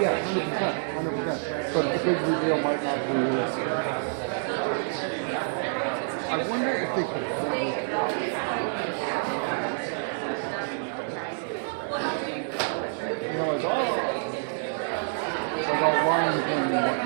Yeah, 100%. But the big reveal might not be this. I wonder if they could. Like all lines and whatnot.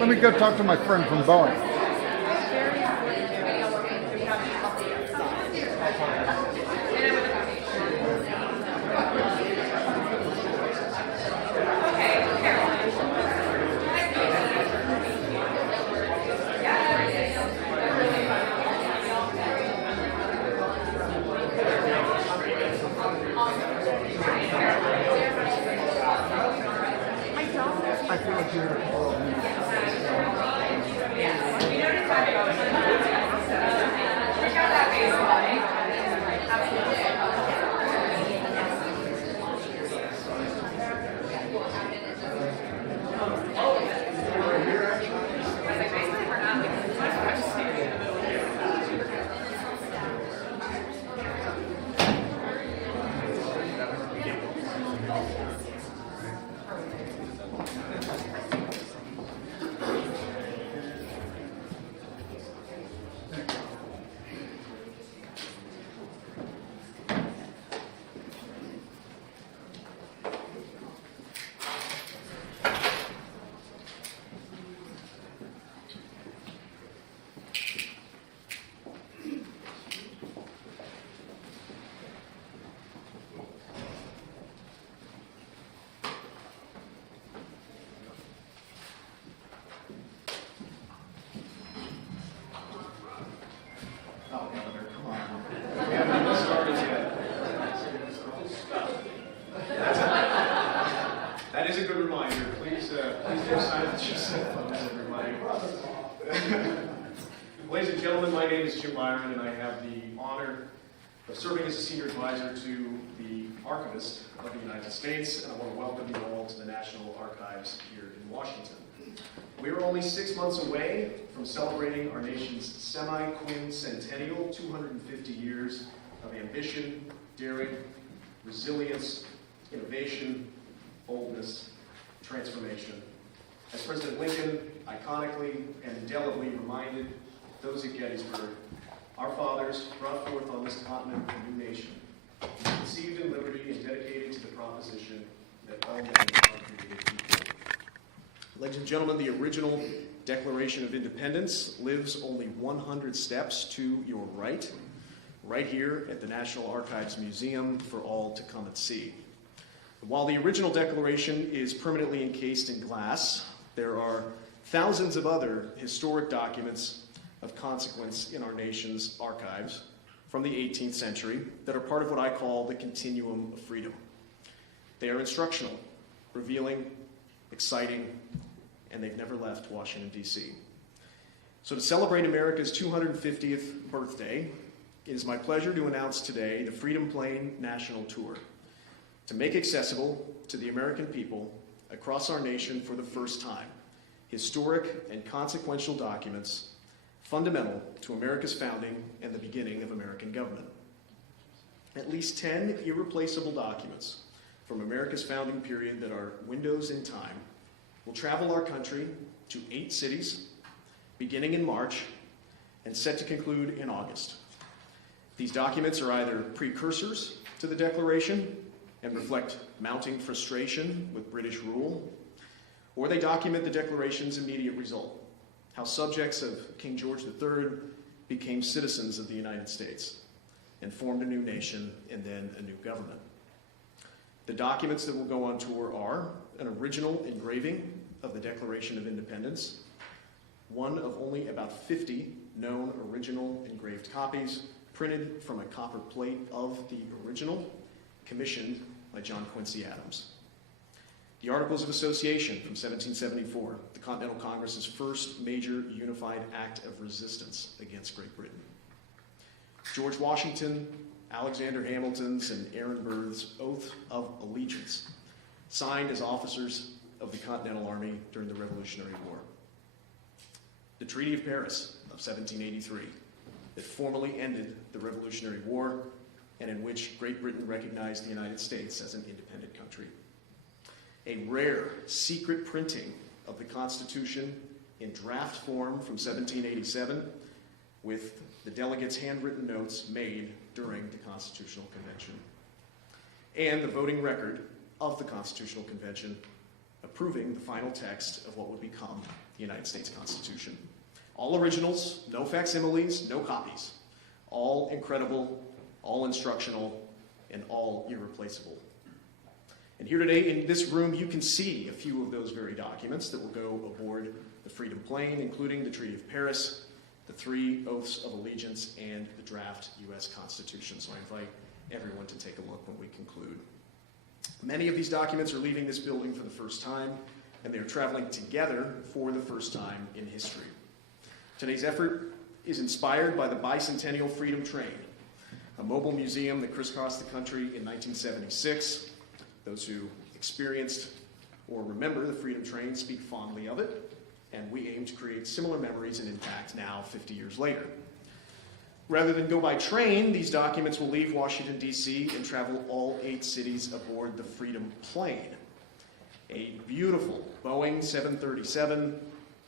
Let me go talk to my friend from Boeing. I feel like you're That is a good reminder. Please do silence your cell phones, everybody. Ladies and gentlemen, my name is Jim Byron, and I have the honor of serving as a senior advisor to the Archivist of the United States, and I want to welcome you all to the National Archives here in Washington. We are only 6 months away from celebrating our nation's semi-quincentennial, 250 years of ambition, daring, resilience, innovation, boldness, transformation. As President Lincoln iconically and indelibly reminded those at Gettysburg, our fathers brought forth on this continent a new nation, conceived in liberty and dedicated to the proposition that all men are created equal. Ladies and gentlemen, the original Declaration of Independence lives only 100 steps to your right here at the National Archives Museum for all to come and see. While the original Declaration is permanently encased in glass, there are thousands of other historic documents of consequence in our nation's archives from the 18th century that are part of what I call the continuum of freedom. They are instructional, revealing, exciting, and they've never left Washington, D.C. So to celebrate America's 250th birthday, it is my pleasure to announce today the Freedom Plane National Tour, to make accessible to the American people across our nation for the first time historic and consequential documents fundamental to America's founding and the beginning of American government. At least 10 irreplaceable documents from America's founding period that are windows in time will travel our country to 8 cities, beginning in March and set to conclude in August. These documents are either precursors to the Declaration and reflect mounting frustration with British rule, or they document the Declaration's immediate result, how subjects of King George III became citizens of the United States and formed a new nation and then a new government. The documents that will go on tour are an original engraving of the Declaration of Independence, one of only about 50 known original engraved copies printed from a copper plate of the original, commissioned by John Quincy Adams. The Articles of Association from 1774, the Continental Congress's first major unified act of resistance against Great Britain. George Washington, Alexander Hamilton's and Aaron Burr's oath of allegiance, signed as officers of the Continental Army during the Revolutionary War. The Treaty of Paris of 1783 that formally ended the Revolutionary War and in which Great Britain recognized the United States as an independent country. A rare secret printing of the Constitution in draft form from 1787 with the delegates' handwritten notes made during the Constitutional Convention. And the voting record of the Constitutional Convention approving the final text of what would become the United States Constitution. All originals, no facsimiles, no copies. All incredible, all instructional, and all irreplaceable. And here today in this room, you can see a few of those very documents that will go aboard the Freedom Plane, including the Treaty of Paris, the 3 oaths of allegiance, and the draft U.S. Constitution. So I invite everyone to take a look when we conclude. Many of these documents are leaving this building for the first time, and they are traveling together for the first time in history. Today's effort is inspired by the Bicentennial Freedom Train, a mobile museum that crisscrossed the country in 1976. Those who experienced or remember the Freedom Train speak fondly of it, and we aim to create similar memories and impact now, 50 years later. Rather than go by train, these documents will leave Washington, D.C. and travel all 8 cities aboard the Freedom Plane, a beautiful Boeing 737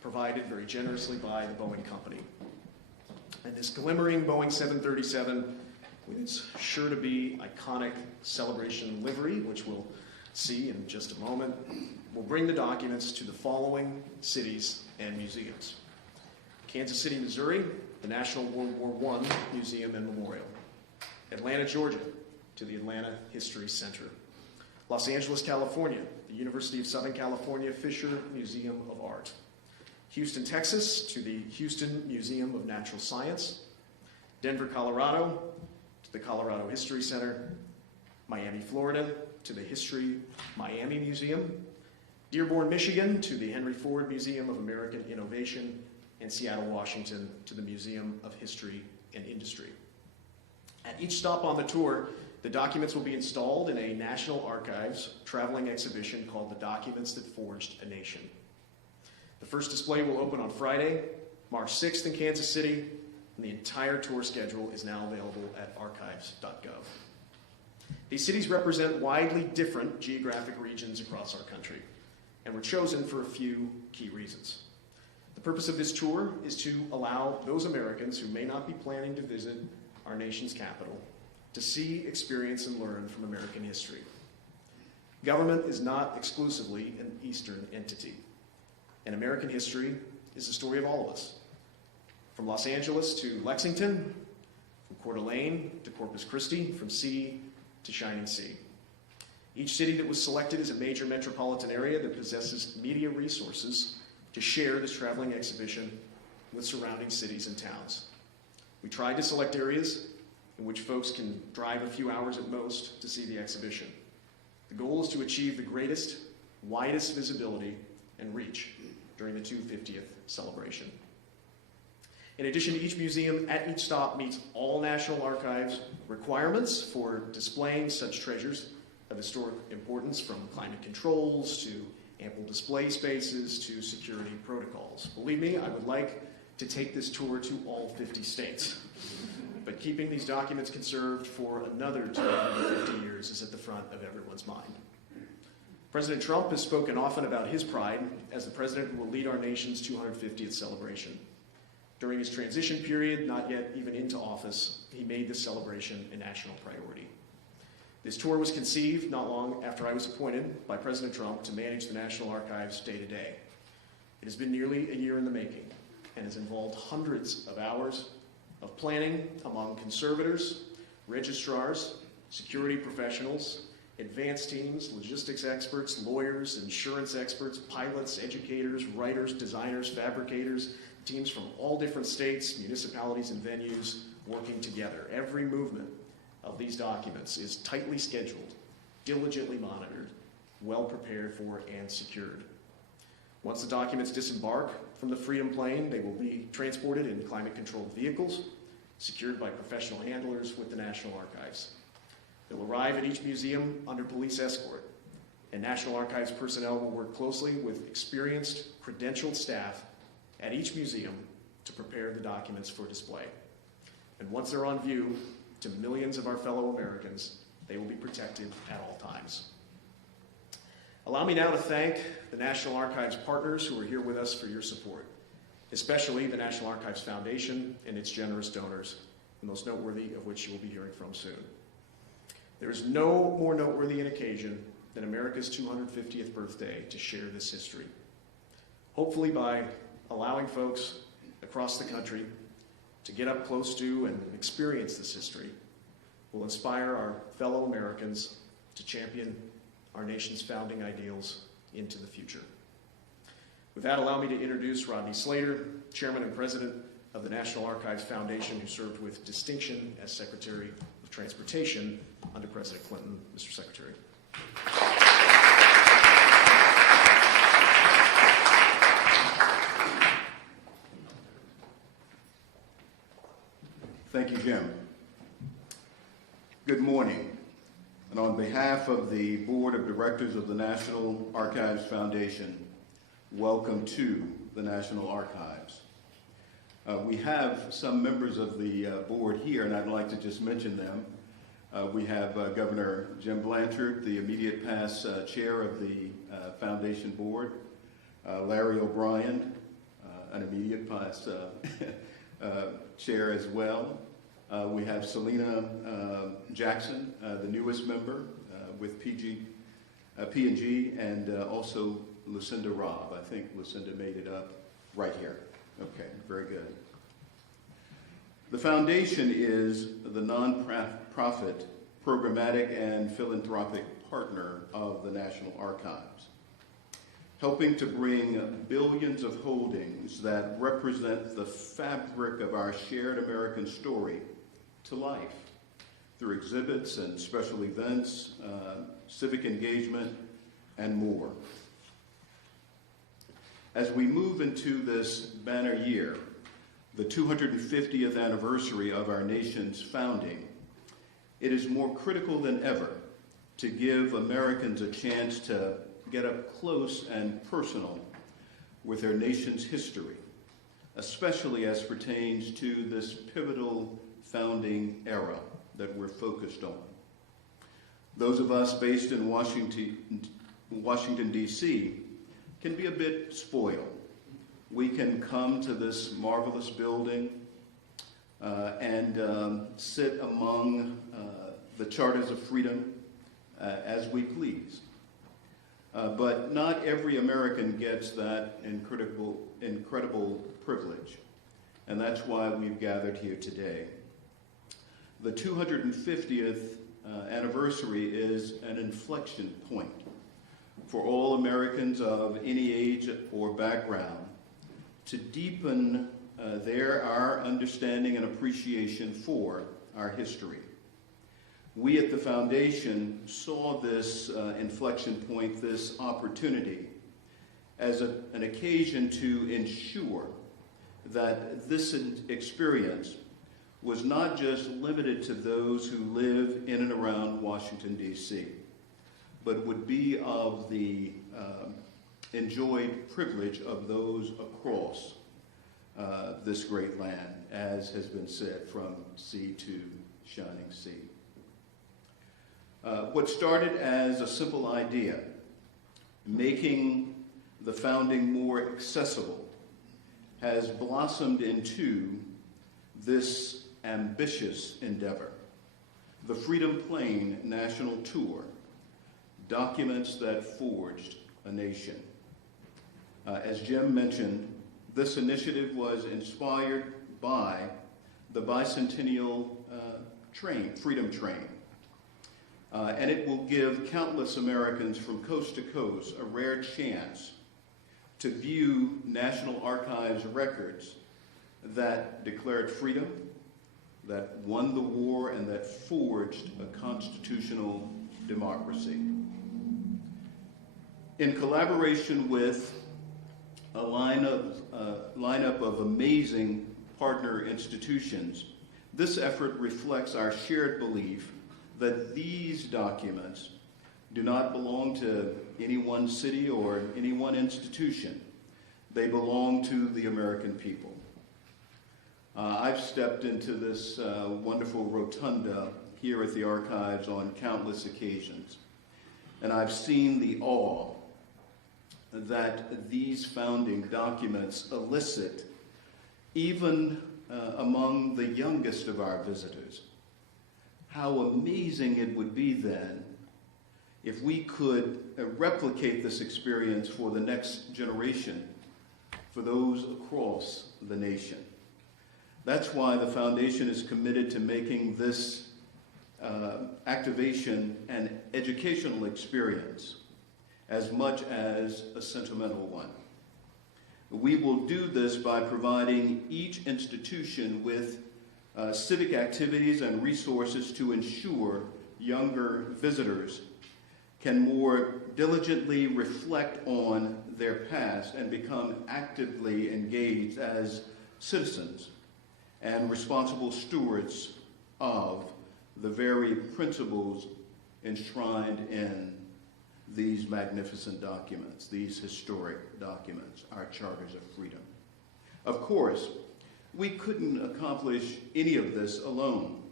provided very generously by the Boeing Company. And this glimmering Boeing 737, with its sure-to-be iconic celebration livery, which we'll see in just a moment, will bring the documents to the following cities and museums. Kansas City, Missouri, the National World War I Museum and Memorial. Atlanta, Georgia, to the Atlanta History Center. Los Angeles, California, the University of Southern California Fisher Museum of Art. Houston, Texas, to the Houston Museum of Natural Science. Denver, Colorado, to the Colorado History Center. Miami, Florida, to the History Miami Museum. Dearborn, Michigan, to the Henry Ford Museum of American Innovation. And Seattle, Washington, to the Museum of History and Industry. At each stop on the tour, the documents will be installed in a National Archives traveling exhibition called The Documents That Forged a Nation. The first display will open on Friday, March 6th in Kansas City, and the entire tour schedule is now available at archives.gov. These cities represent widely different geographic regions across our country, and were chosen for a few key reasons. The purpose of this tour is to allow those Americans who may not be planning to visit our nation's capital to see, experience, and learn from American history. Government is not exclusively an Eastern entity, and American history is the story of all of us. From Los Angeles to Lexington, from Coeur d'Alene to Corpus Christi, from sea to shining sea. Each city that was selected is a major metropolitan area that possesses media resources to share this traveling exhibition with surrounding cities and towns. We tried to select areas in which folks can drive a few hours at most to see the exhibition. The goal is to achieve the greatest, widest visibility and reach during the 250th celebration. In addition to each museum, at each stop meets all National Archives requirements for displaying such treasures of historic importance, from climate controls to ample display spaces to security protocols. Believe me, I would like to take this tour to all 50 states. But keeping these documents conserved for another 250 years is at the front of everyone's mind. President Trump has spoken often about his pride as the president who will lead our nation's 250th celebration. During his transition period, not yet even into office, he made this celebration a national priority. This tour was conceived not long after I was appointed by President Trump to manage the National Archives day to day. It has been nearly a year in the making and has involved hundreds of hours of planning among conservators, registrars, security professionals, advanced teams, logistics experts, lawyers, insurance experts, pilots, educators, writers, designers, fabricators, teams from all different states, municipalities, and venues working together. Every movement of these documents is tightly scheduled, diligently monitored, well prepared for, and secured. Once the documents disembark from the Freedom Plane, they will be transported in climate-controlled vehicles secured by professional handlers with the National Archives. They'll arrive at each museum under police escort, and National Archives personnel will work closely with experienced, credentialed staff at each museum to prepare the documents for display. And once they're on view to millions of our fellow Americans, they will be protected at all times. Allow me now to thank the National Archives partners who are here with us for your support, especially the National Archives Foundation and its generous donors, the most noteworthy of which you will be hearing from soon. There is no more noteworthy an occasion than America's 250th birthday to share this history. Hopefully by allowing folks across the country to get up close to and experience this history will inspire our fellow Americans to champion our nation's founding ideals into the future. With that, allow me to introduce Rodney Slater, Chairman and President of the National Archives Foundation, who served with distinction as Secretary of Transportation under President Clinton. Mr. Secretary. Thank you, Jim. Good morning. And on behalf of the Board of Directors of the National Archives Foundation, welcome to the National Archives. We have some members of the board here, and I'd like to just mention them. We have Governor Jim Blanchard, the immediate past chair of the Foundation Board, Larry O'Brien, an immediate past chair as well. We have Selena Jackson, the newest member with P&G, and also Lucinda Robb. I think Lucinda made it up right here. Okay, very good. The foundation is the nonprofit, programmatic, and philanthropic partner of the National Archives, helping to bring billions of holdings that represent the fabric of our shared American story to life through exhibits and special events, civic engagement, and more. As we move into this banner year, the 250th anniversary of our nation's founding, it is more critical than ever to give Americans a chance to get up close and personal with their nation's history, especially as pertains to this pivotal founding era that we're focused on. Those of us based in Washington, D.C. can be a bit spoiled. We can come to this marvelous building and sit among the charters of freedom as we please. But not every American gets that incredible privilege, and that's why we've gathered here today. The 250th anniversary is an inflection point for all Americans of any age or background to deepen our understanding and appreciation for our history. We at the Foundation saw this inflection point, this opportunity, as an occasion to ensure that this experience was not just limited to those who live in and around Washington, D.C., but would be of the enjoyed privilege of those across this great land, as has been said, from sea to shining sea. What started as a simple idea, making the founding more accessible, has blossomed into this ambitious endeavor. The Freedom Plane National Tour, documents that forged a nation. As Jim mentioned, this initiative was inspired by the bicentennial Freedom Train. And it will give countless Americans from coast to coast a rare chance to view National Archives records that declared freedom, that won the war, and that forged a constitutional democracy. In collaboration with a lineup of amazing partner institutions, This effort reflects our shared belief that these documents do not belong to any one city or any one institution. They belong to the American people. I've stepped into this wonderful rotunda here at the Archives on countless occasions, and I've seen the awe that these founding documents elicit even among the youngest of our visitors. How amazing it would be then if we could replicate this experience for the next generation, for those across the nation. That's why the Foundation is committed to making this activation an educational experience as much as a sentimental one. We will do this by providing each institution with civic activities and resources to ensure younger visitors can more diligently reflect on their past and become actively engaged as citizens and responsible stewards of the very principles enshrined in these magnificent documents, these historic documents, our charters of freedom. Of course, we couldn't accomplish any of this alone.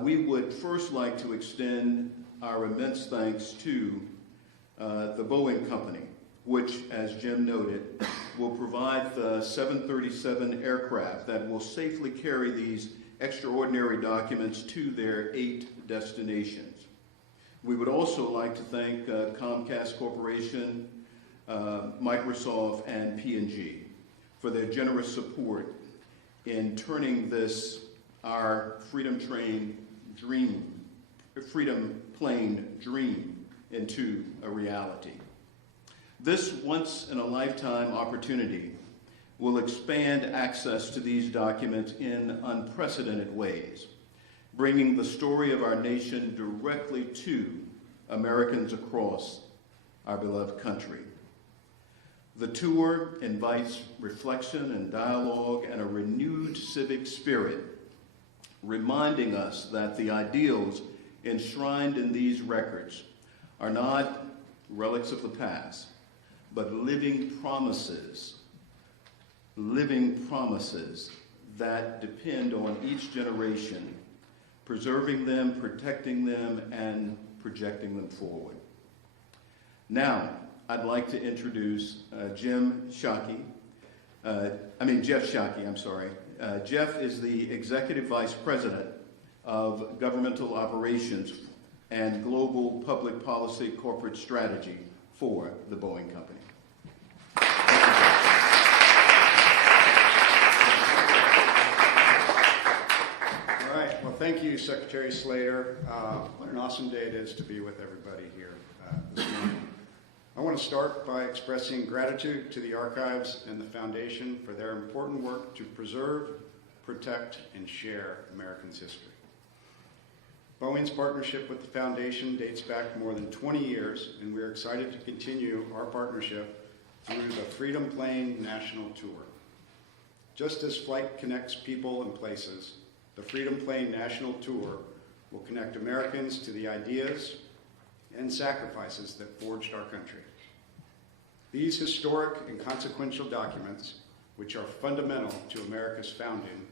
We would first like to extend our immense thanks to the Boeing Company, which, as Jim noted, will provide the 737 aircraft that will safely carry these extraordinary documents to their 8 destinations. We would also like to thank Comcast Corporation, Microsoft, and P&G for their generous support in turning this, our Freedom Plane dream into a reality. This once-in-a-lifetime opportunity will expand access to these documents in unprecedented ways, bringing the story of our nation directly to Americans across our beloved country. The tour invites reflection and dialogue and a renewed civic spirit, reminding us that the ideals enshrined in these records are not relics of the past, but living promises that depend on each generation, preserving them, protecting them, and projecting them forward. Now, I'd like to introduce Jeff Shockey, I'm sorry. Jeff is the Executive Vice President of Governmental Operations and Global Public Policy Corporate Strategy for the Boeing Company. All right. Well, thank you, Secretary Slater. What an awesome day it is to be with everybody here this morning. I want to start by expressing gratitude to the Archives and the Foundation for their important work to preserve, protect, and share Americans' history. Boeing's partnership with the Foundation dates back more than 20 years, and we are excited to continue our partnership through the Freedom Plane National Tour. Just as flight connects people and places, the Freedom Plane National Tour will connect Americans to the ideas and sacrifices that forged our country. These historic and consequential documents, which are fundamental to America's founding,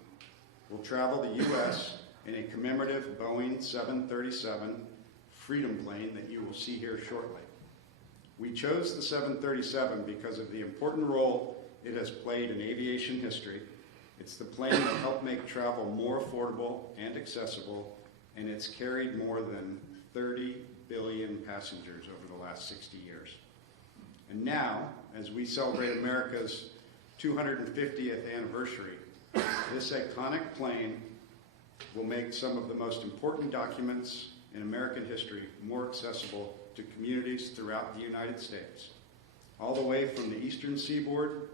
will travel the U.S. in a commemorative Boeing 737 Freedom Plane that you will see here shortly. We chose the 737 because of the important role it has played in aviation history. It's the plane that helped make travel more affordable and accessible, and it's carried more than 30 billion passengers over the last 60 years. And now, as we celebrate America's 250th anniversary, this iconic plane will make some of the most important documents in American history more accessible to communities throughout the United States, all the way from the eastern seaboard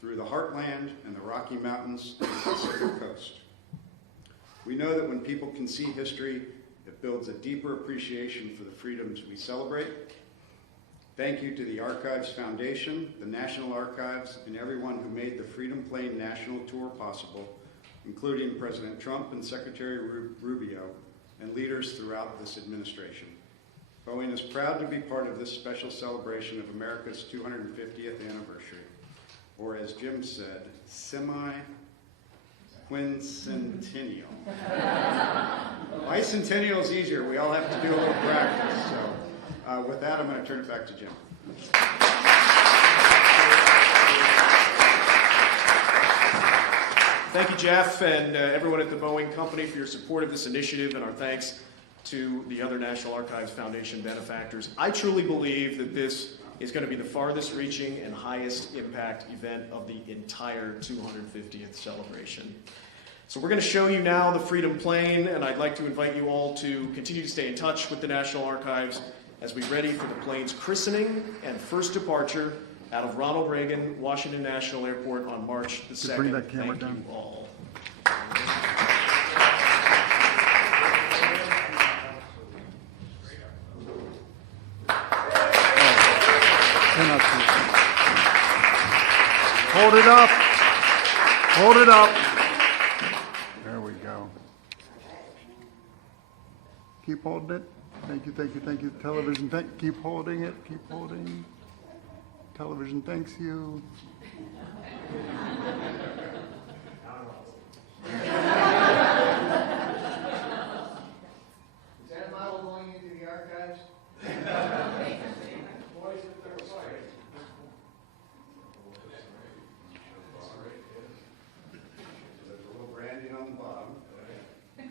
through the heartland and the Rocky Mountains to the Pacific coast. We know that when people can see history, it builds a deeper appreciation for the freedoms we celebrate. Thank you to the Archives Foundation, the National Archives, and everyone who made the Freedom Plane National Tour possible. including President Trump and Secretary Rubio, and leaders throughout this administration. Boeing is proud to be part of this special celebration of America's 250th anniversary, or as Jim said, semi-quincentennial. Bicentennial is easier. We all have to do a little practice. So with that, I'm going to turn it back to Jim. Thank you, Jeff, and everyone at the Boeing Company for your support of this initiative, and our thanks to the other National Archives Foundation benefactors. I truly believe that this is going to be the farthest reaching and highest impact event of the entire 250th celebration. So we're going to show you now the Freedom Plane, and I'd like to invite you all to continue to stay in touch with the National Archives as we ready for the plane's christening and first departure out of Ronald Reagan Washington National Airport on March the 2nd. Bring that camera Thank down. you all. Cannot see. Hold it up. Hold it up. There we go. Keep holding it. Thank you, thank you, thank you. Television, keep holding it. Keep holding. Television thanks you. Is that model going into the archives? There's a little branding on the bottom. It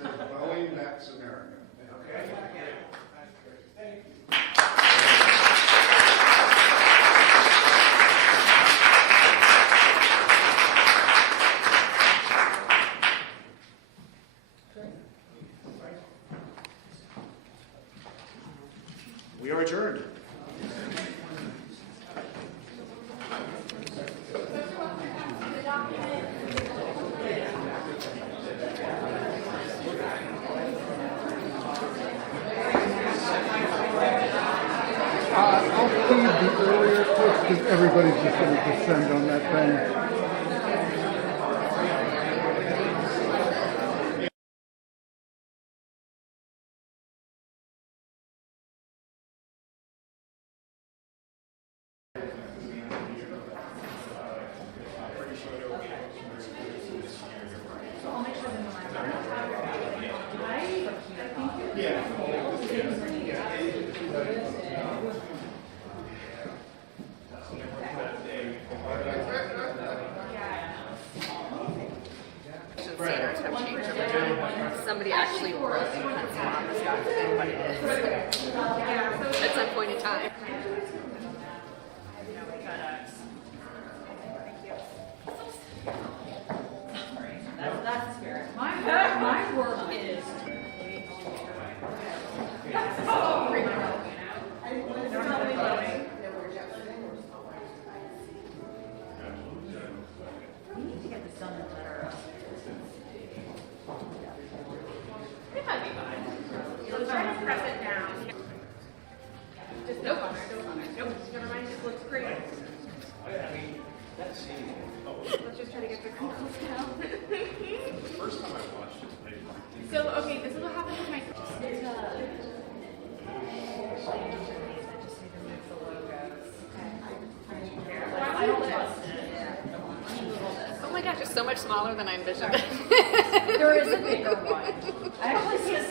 says Boeing Backs America. Okay. We are adjourned. I'll feed the earlier clips because everybody's just going to descend on that thing. Standards have changed over time. Somebody actually wrote in pencil on this document what it is at some point in time. That's the spirit. My work is. We need to get this done in better. It might be fine. So try to press it down. Just no bummer, no bummer. Nope, never mind, it looks great. Let's just try to get the crinkles down. First time I watched it, So, okay, this is what happens with my... Oh my gosh, it's so much smaller than I envisioned. There is a bigger one. I actually see a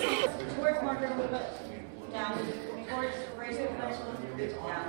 towards marker a little bit down. Towards raise it a little bit down.